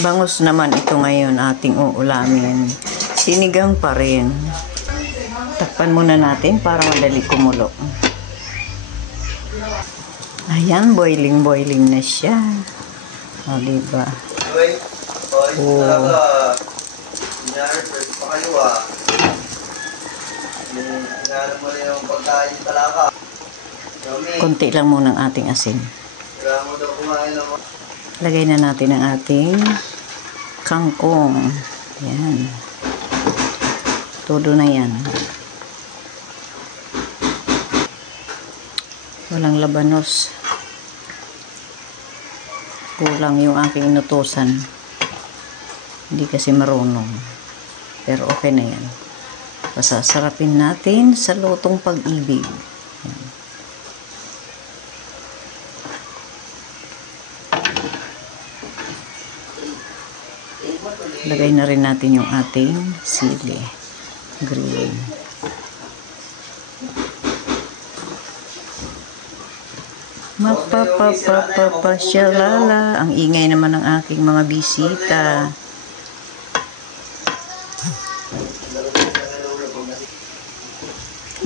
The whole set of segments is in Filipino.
Bangus naman ito ngayon ating uulamin. Sinigang pa rin. Takpan muna natin para madali kumulo. Ayan, boiling na siya. O, diba? Konti lang muna ang ating asin. Lagay na natin ang ating kangkong. Yan. Todo na yan. Walang labanos. Kulang yung aking inutusan. Hindi kasi marunong. Pero okay na yan. Pasasarapin natin sa lutong pag-ibig. Yan. Lagay na rin natin yung ating sili. Green. Syalala. Ang ingay naman ng aking mga bisita.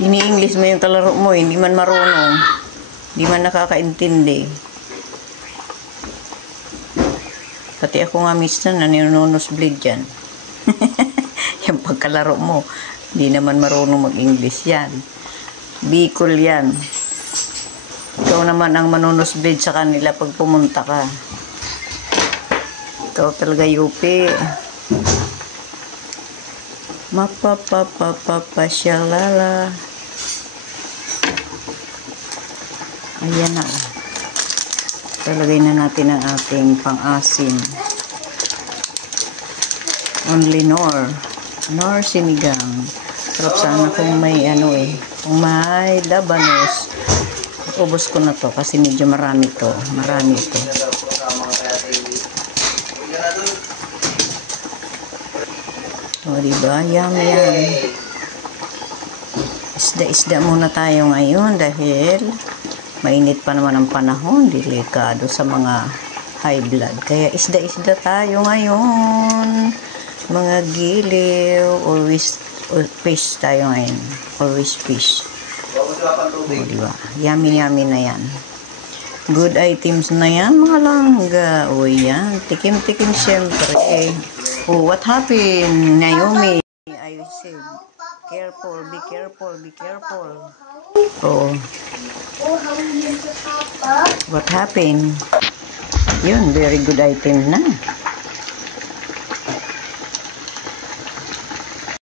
Ini-English mo yung kalaro mo, hindi man marunong. Hindi man nakakaintindi. Pati ako nga minsan na ninunosblade dyan. Yung pagkalaro mo, hindi naman marunong mag-English yan. Bicol yan. Ikaw naman ang manunosblade sa kanila pag pumunta ka. Ikaw talaga yupi. Syalala. Ayan na. Talagay na natin ang ating pang-asim. Only Nor sinigang. Sarap sana kung may kung may labanos. Ubos ko na to kasi medyo marami to. Marami ito. O, diba? Yum. Isda muna tayo ngayon dahil mainit pa naman ang panahon, delikado sa mga high blood. Kaya isda tayo ngayon. Mga giliw, always fish tayo ngayon. Always fish. O, diba? Yummy na yan. Good items na yan, mga langga. O, yan. Tikim-tikim syempre. Oh, what happened, Naomi? I said, careful, be careful. Oh. What happened? Yun, very good item na.